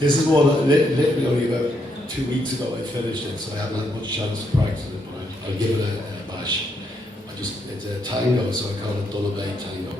This is one literally only about 2 weeks ago I finished it, so I haven't had much chance to practice it, but I'll give it a bash. It's a tango, so I call it Dullabay Tango.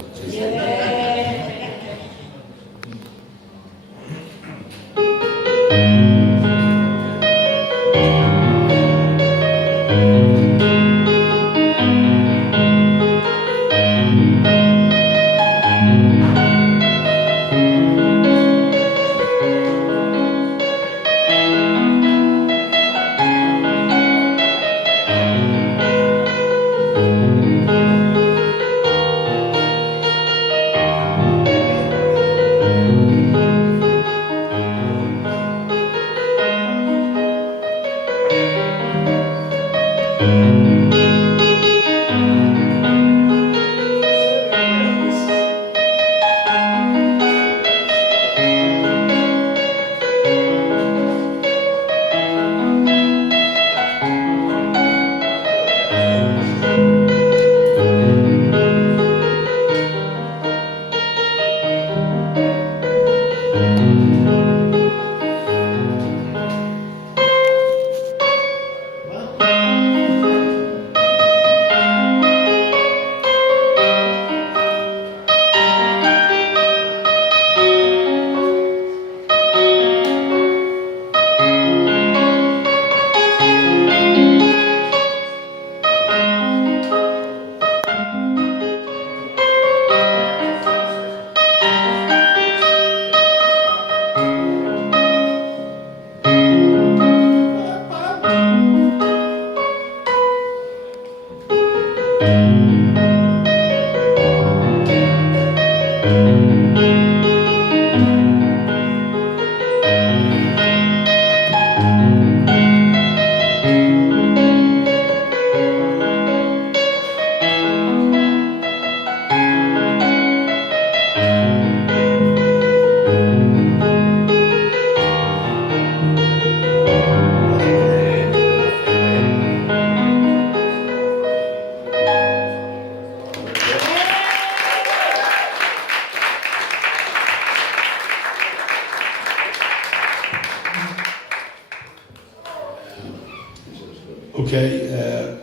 Okay,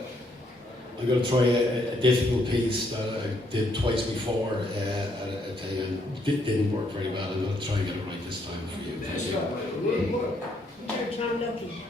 I'm going to try a difficult piece that I did twice before, and I tell you, it didn't work very well. I'm going to try and get it right this time for you. Thank you. You're Tom Lucky.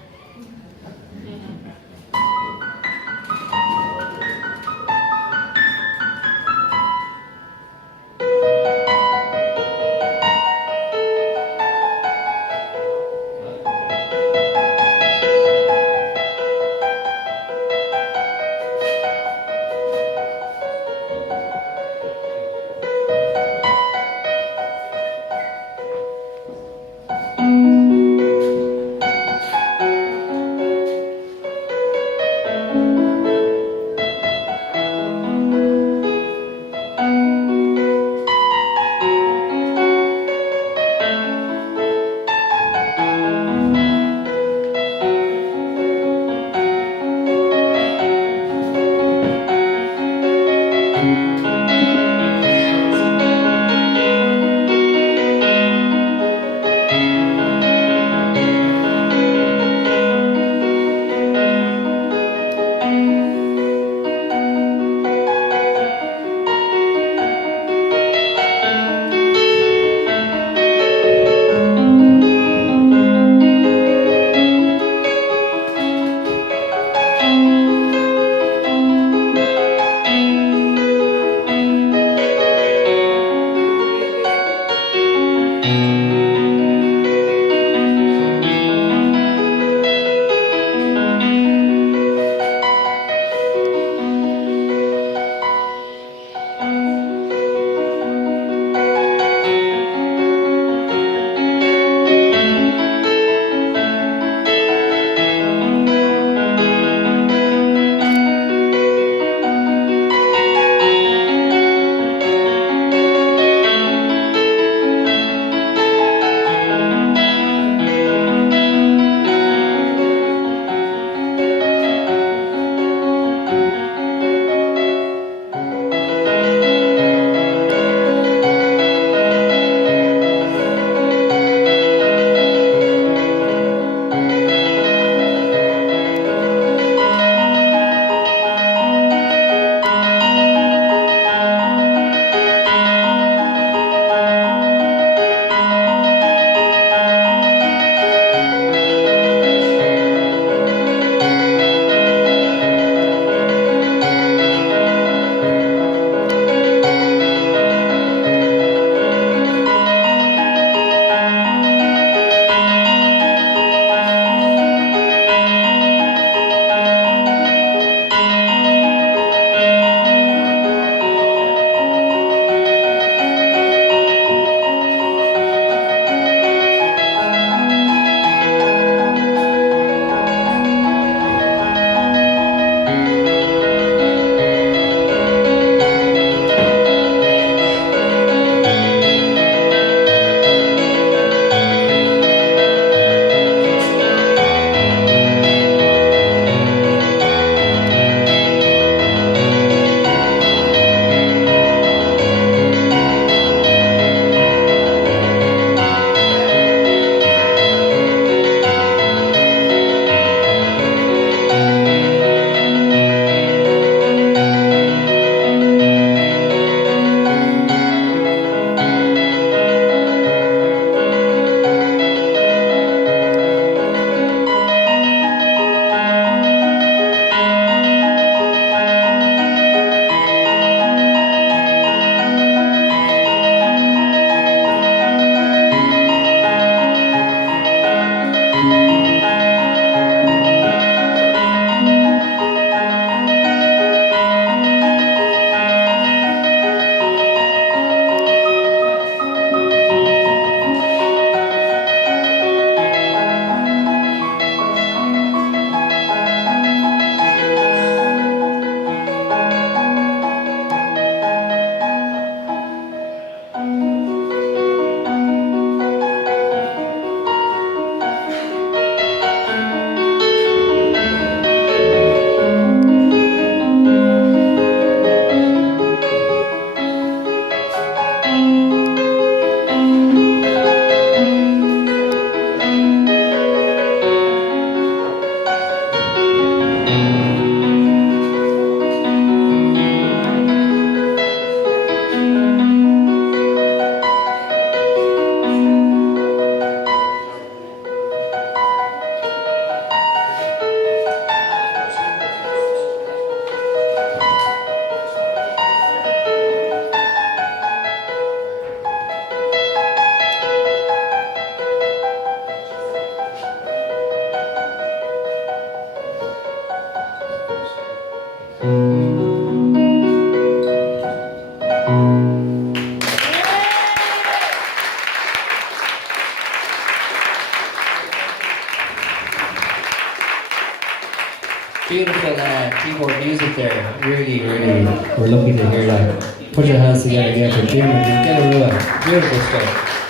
Beautiful keyboard music there. Really, really, we're lucky to hear that. Put your hands together again for Jim and Gillarua. Beautiful stuff.